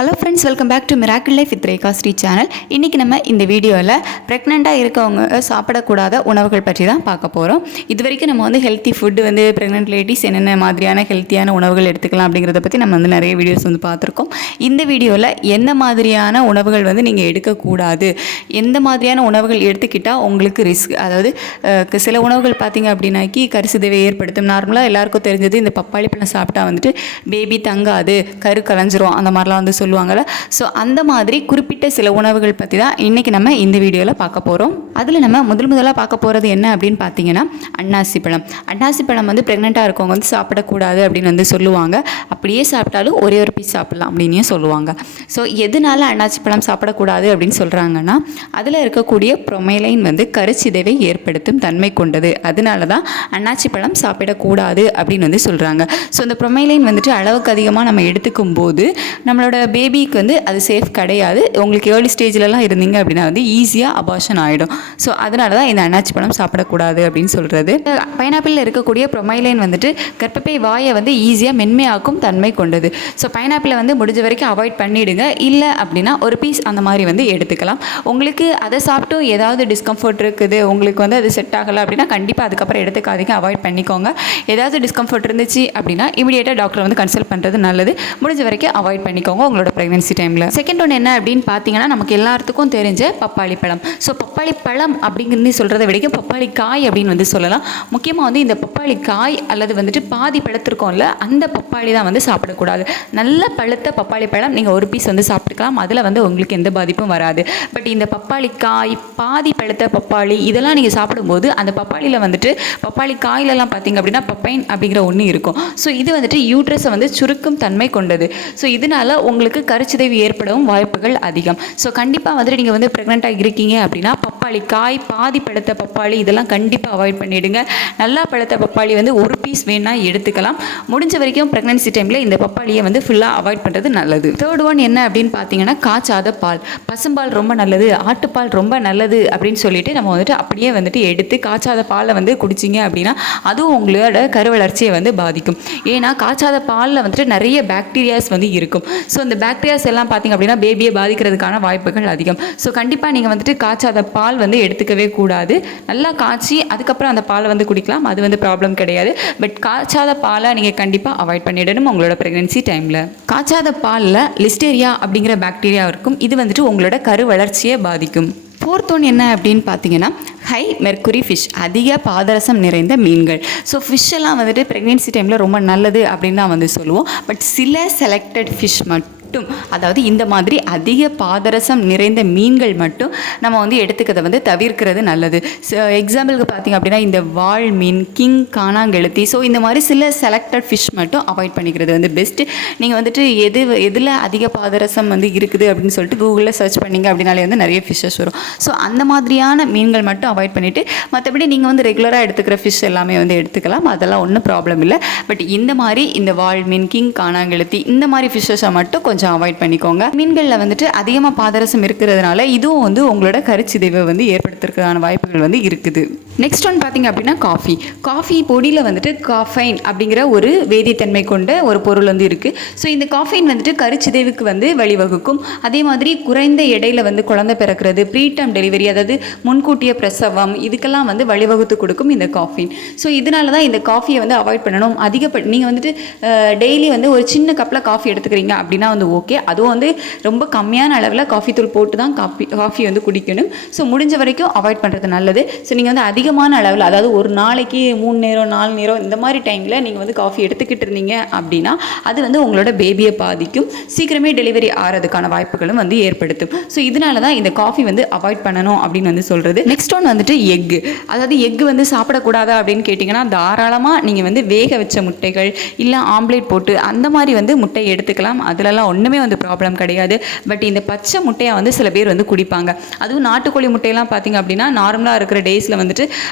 Hello friends, welcome back to miracle life with Rekha Sri channel. இன்றைக்கி நம்ம இந்த வீடியோவில் ப்ரெக்னெண்ட்டாக இருக்கவங்க சாப்பிடக்கூடாத உணவுகள் பற்றி தான் பார்க்க போகிறோம். இது வரைக்கும் நம்ம ஹெல்த்தி ஃபுட்டு ப்ரெக்னென்ட் லேடிஸ் என்னென்ன மாதிரியான ஹெல்த்தியான உணவுகள் எடுத்துக்கலாம் அப்படிங்கிறத பற்றி நம்ம நிறைய வீடியோஸ் பார்த்துருக்கோம். இந்த வீடியோவில் எந்த மாதிரியான உணவுகள் நீங்கள் எடுக்கக்கூடாது, எந்த மாதிரியான உணவுகள் எடுத்துக்கிட்டால் உங்களுக்கு ரிஸ்க், அதாவது சில உணவுகள் பார்த்திங்க அப்படின்னாக்கி கருச்சிதைவை ஏற்படுத்தும். நார்மலாக எல்லாருக்கும் தெரிஞ்சது இந்த பப்பாளி பழம் சாப்பிட்டா பேபி தங்காது, கரு கலைஞ்சிரும், அந்த மாதிரிலாம் சொல்லுவாங்கள்ல. ஸோ அந்த மாதிரி குறிப்பிட்ட சில உணவுகள் பற்றி தான் இன்றைக்கி நம்ம இந்த வீடியோவில் பார்க்க போகிறோம். அதில் நம்ம முதலாக பார்க்க போகிறது என்ன அப்படின்னு பார்த்தீங்கன்னா அன்னாசி பழம். அன்னாசி பழம் ப்ரெக்னெண்ட்டாக இருக்கவங்க சாப்பிடக்கூடாது அப்படின்னு சொல்லுவாங்க. அப்படியே சாப்பிட்டாலும் ஒரே ஒரு பீஸ் சாப்பிடலாம் அப்படின்னு சொல்லுவாங்க. ஸோ எதனால அன்னாசி பழம் சாப்பிடக்கூடாது அப்படின்னு சொல்கிறாங்கன்னா, அதில் இருக்கக்கூடிய ப்ரொமைலைன் கருச்சிதைவை ஏற்படுத்தும் தன்மை கொண்டது. அதனால தான் அன்னாசி பழம் சாப்பிடக்கூடாது அப்படின்னு சொல்கிறாங்க. ஸோ இந்த ப்ரொமைலைன் அளவுக்கு அதிகமாக நம்ம எடுத்துக்கும் போது நம்மளோட பேபிக்கு அது சேஃப் கிடையாது. உங்களுக்கு ஏர்லி ஸ்டேஜ்லலாம் இருந்தீங்க அப்படின்னா ஈஸியாக அபார்ஷன் ஆகிடும். ஸோ அதனால தான் இந்த அன்னாச்சி பழம் சாப்பிடக்கூடாது அப்படின்னு சொல்கிறது. பைனாப்பிளில் இருக்கக்கூடிய ப்ரொமைலைன் கர்ப்பப்பை வாயை ஈஸியாக மென்மையாக்கும் தன்மை கொண்டது. ஸோ பைனாப்பிளை முடிஞ்ச வரைக்கும் அவாய்ட் பண்ணிவிடுங்க. இல்லை அப்படின்னா ஒரு பீஸ் அந்த மாதிரி எடுத்துக்கலாம். உங்களுக்கு அதை சாப்பிட்டும் ஏதாவது டிஸ்கம்ஃபர்ட் இருக்குது, உங்களுக்கு அது செட் ஆகலை அப்படின்னா கண்டிப்பாக அதுக்கப்புறம் எடுத்துக்காதீங்க, அவாய்ட் பண்ணிக்கோங்க. ஏதாவது டிஸ்கம்ஃபர்ட் இருந்துச்சு அப்படின்னா இமீடியட்டாக டாக்டரை கன்சல்ட் பண்ணுறது நல்லது. முடிஞ்ச வரைக்கும் அவாய்ட் பண்ணிக்கோங்க உங்களோட ப்ரெக்னன்சி டைமில். செகண்ட் ஒன்று என்ன அப்படின்னு பார்த்தீங்கன்னா, நமக்கு எல்லாத்துக்கும் தெரிஞ்ச பப்பாளி பழம். ஸோ பப்பாளி பழம் அப்படிங்கிறது சொல்கிறத விட பப்பாளி காய் அப்படின்னு சொல்லலாம். முக்கியமாக இந்த பப்பாளி காய் அல்லது பாதி பழத்திருக்கோம்ல, அந்த பப்பாளி தான் சாப்பிடக்கூடாது. நல்ல பழுத்த பப்பாளி பழம் நீங்கள் ஒரு பீஸ் சாப்பிட்டுக்கலாம், அதில் உங்களுக்கு எந்த பாதிப்பும் வராது. பட் இந்த பப்பாளி காய், பாதி பழுத்த பப்பாளி, இதெல்லாம் நீங்கள் சாப்பிடும்போது அந்த பப்பாளியில் பப்பாளி காயிலெல்லாம் பார்த்தீங்க அப்படின்னா பப்பைன் அப்படிங்கிற ஒன்று இருக்கும். ஸோ இது யூட்ரஸை சுருக்கும் தன்மை கொண்டது. ஸோ இதனால உங்களுக்கு கருச்சிதைவு ஏற்படவும் வாய்ப்புகள் அதிகம். ஸோ கண்டிப்பாக நீங்கள் ப்ரெக்னெண்ட்டாக இருக்கீங்க அப்படின்னா பப்பாளி காய், பாதி பழுத்த பப்பாளி, இதெல்லாம் கண்டிப்பாக அவாய்ட் பண்ணிவிடுங்க. நல்லா பழுத்த பப்பாளி ஒரு பீஸ் வேணால் எடுத்துக்கலாம். முடிஞ்ச வரைக்கும் ப்ரெக்னன்சி டைமில் இந்த பப்பாளியை ஃபுல்லாக அவாய்ட் பண்ணுறது நல்லது. தேர்ட் ஒன் என்ன அப்படின்னு பார்த்தீங்கன்னா காய்ச்சாத பால். பசும்பால் ரொம்ப நல்லது, ஆட்டுப்பால் ரொம்ப நல்லது அப்படின்னு சொல்லிட்டு நம்ம அப்படியே எடுத்து காய்ச்சாத பாலை குடிச்சிங்க அப்படின்னா அதுவும் உங்களோட கருவளர்ச்சியை பாதிக்கும். ஏன்னா காய்ச்சாத பாலில் நிறைய பாக்டீரியாஸ் இருக்கும். ஸோ இந்த பாக்டீரியாஸ் எல்லாம் பார்த்திங்க அப்படின்னா பேபியை பாதிக்கிறதுக்கான வாய்ப்புகள் அதிகம். ஸோ கண்டிப்பாக நீங்கள் காய்ச்சாத பால் எடுத்துக்கவே கூடாது. நல்லா காய்ச்சி அதுக்கப்புறம் அந்த பாலை குடிக்கலாம், அது ப்ராப்ளம் கிடையாது. பட் காய்ச்சாத பாலை நீங்கள் கண்டிப்பாக அவாய்ட் பண்ணிடணும் உங்களோட ப்ரெக்னன்சி டைமில். காய்ச்சாத பாலில் லிஸ்டேரியா அப்படிங்கிற பாக்டீரியா இருக்கும். இது உங்களோட கரு வளர்ச்சியை பாதிக்கும். ஃபோர்த் ஒன் என்ன அப்படின்னு பார்த்தீங்கன்னா ஹை மெர்க்குரி ஃபிஷ், அதிக பாதரசம் நிறைந்த மீன்கள். ஸோ ஃபிஷ்ஷெல்லாம் ப்ரெக்னென்சி டைமில் ரொம்ப நல்லது அப்படின்னு தான் சொல்லுவோம். பட் சில செலக்டட் ஃபிஷ் மட்டும், அதாவது இந்த மாதிரி அதிக பாதரசம் நிறைந்த மீன்கள் மட்டும் நம்ம எடுத்துக்கிறத தவிர்க்கிறது நல்லது. எக்ஸாம்பிளுக்கு பார்த்திங்க அப்படின்னா இந்த வாள் மீன், கிங், காணாங்கெழுத்தி, ஸோ இந்த மாதிரி சில செலக்டட் ஃபிஷ் மட்டும் அவாய்ட் பண்ணிக்கிறது பெஸ்ட்டு. நீங்கள் எதில் அதிக பாதரசம் இருக்குது அப்படின்னு சொல்லிட்டு கூகுளில் சர்ச் பண்ணிங்க அப்படின்னாலே நிறைய ஃபிஷ்ஷஸ் வரும். ஸோ அந்த மாதிரியான மீன்கள் மட்டும் அவாய்ட் பண்ணிவிட்டு மற்றபடி நீங்கள் ரெகுலராக எடுத்துக்கிற ஃபிஷ் எல்லாமே எடுத்துக்கலாம், அதெல்லாம் ஒன்றும் ப்ராப்ளம் இல்லை. பட் இந்த மாதிரி இந்த வாள் மீன், கிங், காணாங்கெழுத்தி, இந்த மாதிரி ஃபிஷ்ஷஸை மட்டும் கொஞ்சம் அவாய்ட் பண்ணிக்கோங்க. மீன்களில் அதிகமாக பாதரசம் இருக்கிறதுனால இதுவும் உங்களோட கருச்சிதைவை ஏற்படுத்துறதுக்கான வாய்ப்புகள் இருக்குது. நெக்ஸ்ட் ஒன் பார்த்தீங்க அப்படின்னா காஃபி பொடியில் காஃபைன் அப்படிங்கிற ஒரு வேதித்தன்மை கொண்ட ஒரு பொருள் இருக்குது. ஸோ இந்த காஃபைன் கருச்சிதைவுக்கு வழிவகுக்கும். அதே மாதிரி குறைந்த எடையில் குழந்தை பிறக்கிறது, ப்ரீடம் டெலிவரி, அதாவது முன்கூட்டிய பிரசவம், இதுக்கெல்லாம் வழிவகுத்து கொடுக்கும் இந்த காஃபைன். ஸோ இதனால தான் இந்த காஃபியை அவாய்ட் பண்ணணும். நீங்கள் டெய்லி ஒரு சின்ன கப்பில் காஃபி எடுத்துக்கிறீங்க அப்படின்னா ஓகே, அதுவும் ரொம்ப கம்மியான அளவில் காஃபி தூள் போட்டு தான் காஃபி குடிக்கணும். ஸோ முடிஞ்ச வரைக்கும் அவாய்ட் பண்ணுறது நல்லது. ஸோ நீங்கள் அதிகமான அளவில், அதாவது ஒரு நாளைக்கு 3 நேரம் 4 நேரம் இந்த மாதிரி டைமில் நீங்கள் காஃபி எடுத்துக்கிட்டு இருந்தீங்க அப்படின்னா அது உங்களோட பேபியை பாதிக்கும், சீக்கிரமே டெலிவரி ஆகிறதுக்கான வாய்ப்புகளும் ஏற்படுத்தும். ஸோ இதனால தான் இந்த காஃபி அவாய்ட் பண்ணணும் அப்படின்னு சொல்கிறது. Next one egg. அதாவது எக்கு சாப்பிடக்கூடாதா அப்படின்னு கேட்டிங்கன்னா தாராளமாக நீங்கள் வேக வச்ச முட்டைகள் இல்லை ஆம்லேட் போட்டு அந்த மாதிரி முட்டை எடுத்துக்கலாம், அதிலெல்லாம் ஒன்றுமே ப்ராப்ளம் கிடையாது. பட் இந்த பச்சை முட்டையை சில பேர் குடிப்பாங்க. அதுவும் நாட்டுக்கோழி முட்டையெல்லாம் பார்த்தீங்க அப்படின்னா நார்மலாக இருக்கிற டேஸில்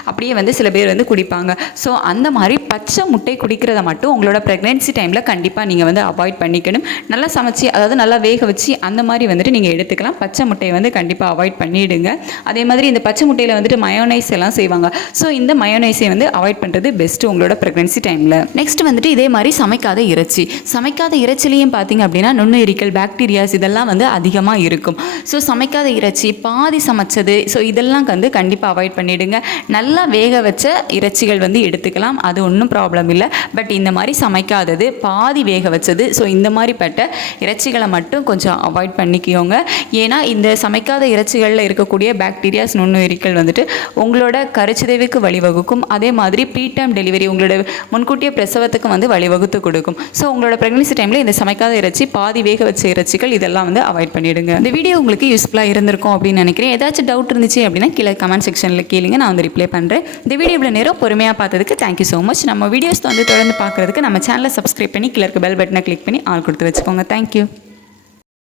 அப்படியே வந்து சில பேர் வந்து குடிப்பாங்க. ஸோ அந்த மாதிரி பச்சை முட்டை குடிக்கிறத மட்டும் உங்களோட ப்ரெக்னென்சி டைமில் கண்டிப்பாக நீங்கள் வந்து அவாய்ட் பண்ணிக்கணும். நல்லா சமைச்சு, அதாவது நல்லா வேக வச்சு அந்த மாதிரி வந்துட்டு நீங்கள் எடுத்துக்கலாம். பச்சை முட்டையை வந்து கண்டிப்பாக அவாய்ட் பண்ணிவிடுங்க. அதே மாதிரி இந்த பச்சை முட்டையில் வந்துட்டு மயோனைஸ் எல்லாம் செய்வாங்க. ஸோ இந்த மயோனைஸை வந்து அவாய்ட் பண்ணுறது பெஸ்ட்டு உங்களோட ப்ரெக்னென்சி டைமில். நெக்ஸ்ட் வந்துட்டு இதே மாதிரி சமைக்காத இறைச்சி. சமைக்காத இறைச்சிலையும் பார்த்தீங்க அப்படின்னா நுண்ணுயிரிகள், பாக்டீரியாஸ் இதெல்லாம் வந்து அதிகமாக இருக்கும். ஸோ சமைக்காத இறைச்சி, பாதி சமைச்சது, ஸோ இதெல்லாம் வந்து கண்டிப்பாக அவாய்ட் பண்ணிவிடுங்க. நல்லா வேக வச்ச இறைச்சிகள் வந்து எடுத்துக்கலாம், அது ஒன்றும் ப்ராப்ளம் இல்லை. பட் இந்த மாதிரி சமைக்காதது, பாதி வேக வச்சது, ஸோ இந்த மாதிரிப்பட்ட இறைச்சிகளை மட்டும் கொஞ்சம் அவாய்ட் பண்ணிக்கோங்க. ஏன்னா இந்த சமைக்காத இறைச்சிகளில் இருக்கக்கூடிய பாக்டீரியாஸ், நுண்ணுயிரிகள் வந்துட்டு உங்களோட கருச்சிதைவுக்கு வழிவகுக்கும். அதே மாதிரி ப்ரீடம் டெலிவரி, உங்களோட முன்கூட்டிய பிரசவத்துக்கு வந்து வழிவகுத்து கொடுக்கும். ஸோ உங்களோட ப்ரெக்னன்சி டைமில் இந்த சமைக்காத இறைச்சி, பாதி வேக வச்ச இறைச்சிகள் இதெல்லாம் வந்து அவாய்ட் பண்ணிவிடுங்க. இந்த வீடியோ உங்களுக்கு யூஸ்ஃபுல்லாக இருந்திருக்கும் அப்படின்னு நினைக்கிறேன். ஏதாச்சும் டவுட் இருந்துச்சு அப்படின்னா கீழே கமெண்ட் செக்ஷனில் கேளுங்க, நான் வந்து ரிப்ளை பண்ணுறேன். இந்த வீடியோ இவ்வளோ நேரம் பொறுமையாக பார்த்ததுக்கு தேங்க்யூ ஸோ மச். நம்ம வீடியோஸ் வந்து தொடர்ந்து பார்க்குறதுக்கு நம்ம சேனலை சப்ஸ்கிரைப் பண்ணி கீழே இருக்க பெல் பட்டனை கிளிக் பண்ணி ஆல் கொடுத்து வச்சுக்கோங்க. தேங்க்யூ.